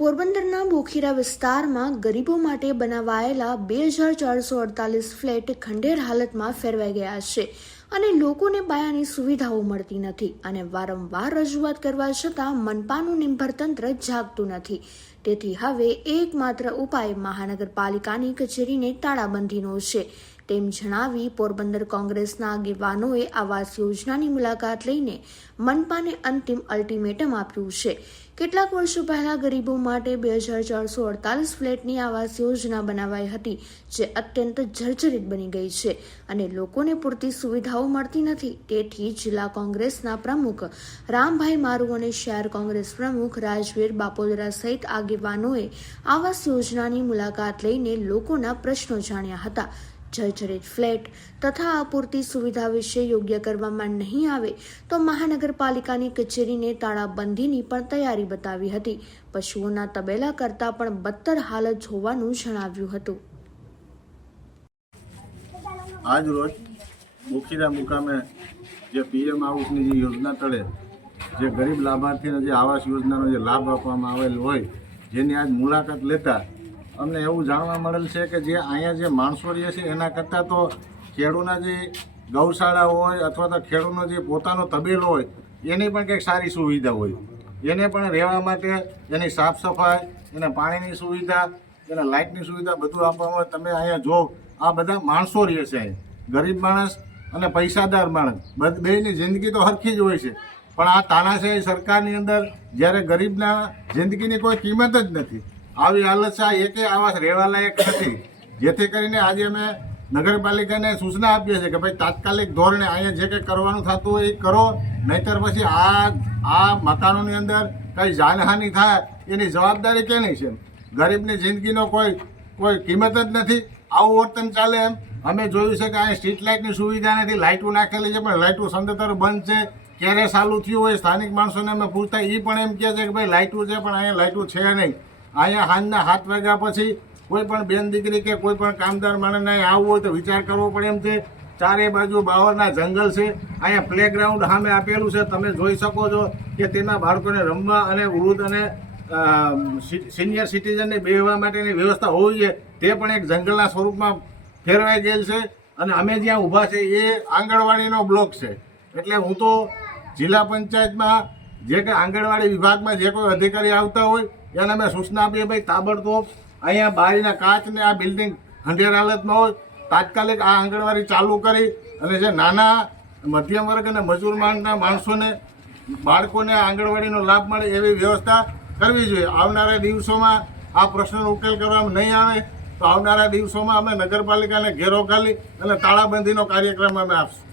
પોરબંદરના બોખીરા વિસ્તારમાં ગરીબો માટે બનાવાયેલા બે હજાર ચારસો અડતાલીસ ફ્લેટ ખંડેર હાલતમાં ફેરવાઈ ગયા છે અને લોકોને પાયાની સુવિધાઓ મળતી નથી અને વારંવાર રજૂઆત કરવા છતાં મનપાનું નિંભર તંત્ર જાગતું નથી. તેથી હવે એકમાત્ર ઉપાય મહાનગરપાલિકાની કચેરીને તાળાબંધીનો છે. તેમ જણાવી પોરબંદર કોંગ્રેસના આગેવાનોએ આવાસ યોજનાની મુલાકાત લઈને મનપાને અંતિમ અલ્ટિમેટમ આપ્યું છે. કેટલાક વર્ષો પહેલા ગરીબો માટે બે હજાર ચારસો અડતાલીસ ફ્લેટની આવાસ યોજના બનાવાઈ હતી, જે અત્યંત જર્જરિત બની ગઈ છે અને લોકોને પૂરતી સુવિધાઓ મળતી નથી. તેથી જિલ્લા કોંગ્રેસના પ્રમુખ રામભાઈ મારુ અને શહેર કોંગ્રેસ પ્રમુખ રાજવીર બાપોદરા સહિત આગેવાનોએ આવાસ યોજનાની મુલાકાત લઈને લોકોના પ્રશ્નો જાણ્યા હતા. જર્જરિત ફ્લેટ તથા અપૂરતી સુવિધા વિશે યોગ્ય કરવામાં નહીં આવે, તો મહાનગરપાલિકાની કચેરીને તાળાબંધીની પણ તૈયારી બતાવી હતી. પશુઓના તબેલા કરતાં પણ બદતર હાલત હોવાનું જણાવ્યું હતું. આજ રોજ મુખીરા મુકામે જે પીએમ આવાસની જે યોજના તળે, જે ગરીબ લાભાર્થીને જે આવાસ યોજનાનો જે લાભ આપવામાં આવેલ હોય, જેની આજ મુલાકાત લેતા અમને એવું જાણવા મળેલ છે કે જે અહીંયા જે માણસો રહે છે, એના કરતાં તો ખેડૂના જે ગૌશાળા હોય અથવા તો ખેડૂતનો જે પોતાનો તબેલો હોય, એની પણ કંઈક સારી સુવિધા હોય. એને પણ રહેવા માટે એની સાફ સફાઈ, એને પાણીની સુવિધા, એને લાઇટની સુવિધા બધું આપવામાં. તમે અહીંયા જો, આ બધા માણસો રહે છે અહીં. ગરીબ માણસ અને પૈસાદાર માણસ. બેની જિંદગી તો હરખી જ હોય છે. પણ આ તાનાશાહી સરકારની અંદર જ્યારે ગરીબના જિંદગીની કોઈ કિંમત જ નથી. આવી હાલત છે એકે આવાસ રહેવા લાયક નથી. જેથી કરીને આજે અમે નગરપાલિકાને સૂચના આપીએ છીએ કે ભાઈ તાત્કાલિક ધોરણે અહીંયા જે કંઈ કરવાનું થતું હોય એ કરો, નહીતર પછી આ આ મકાનોની અંદર કંઈ જાનહાનિ થાય, એની જવાબદારી કેની છે? ગરીબની જિંદગીનો કોઈ કોઈ કિંમત જ નથી. આવું વર્તન ચાલે એમ. અમે જોયું છે કે અહીંયા સ્ટ્રીટ લાઇટની સુવિધા નથી લાઇટો નાખેલી છે, પણ લાઇટો સંદતર બંધ છે. ક્યારે ચાલુ થયું હોય, સ્થાનિક માણસોને અમે પૂછતા એ પણ એમ કહે છે કે ભાઈ લાઇટો છે, પણ અહીંયા લાઇટો છે નહીં. અહીંયા સાંજના હાથ વાગ્યા પછી કોઈ પણ બેન દીકરી કે કોઈ પણ કામદાર માણસને અહીંયા આવવું હોય તો વિચાર કરવો પડે એમ છે. ચારે બાજુ બાવરના જંગલ છે. અહીંયા પ્લેગ્રાઉન્ડ સામે આપેલું છે. તમે જોઈ શકો છો કે તેના બાળકોને રમવા અને વૃદ્ધ અને સિનિયર સિટીઝનને બેસવા માટેની વ્યવસ્થા હોવી જોઈએ. તે પણ એક જંગલના સ્વરૂપમાં ફેરવાઈ ગયેલ છે અને અમે જ્યાં ઊભા છે એ આંગણવાડીનો બ્લોક છે. એટલે હું તો જિલ્લા પંચાયતમાં જે કે આંગણવાડી વિભાગમાં જે કોઈ અધિકારી આવતા હોય એને અમે સૂચના આપીએ ભાઈ, તાબડતોબ અહીંયા બારીના કાચને આ બિલ્ડિંગ હંડેર હાલતમાં હોય, તાત્કાલિક આ આંગણવાડી ચાલુ કરી અને જે નાના મધ્યમ વર્ગ અને મજૂર માંગના માણસોને, બાળકોને આંગણવાડીનો લાભ મળે એવી વ્યવસ્થા કરવી જોઈએ. આવનારા દિવસોમાં આ પ્રશ્નનો ઉકેલ કરવામાં નહીં આવે તો આવનારા દિવસોમાં અમે નગરપાલિકાને ઘેરો ખાલી અને તાળાબંધીનો કાર્યક્રમ અમે આપશું.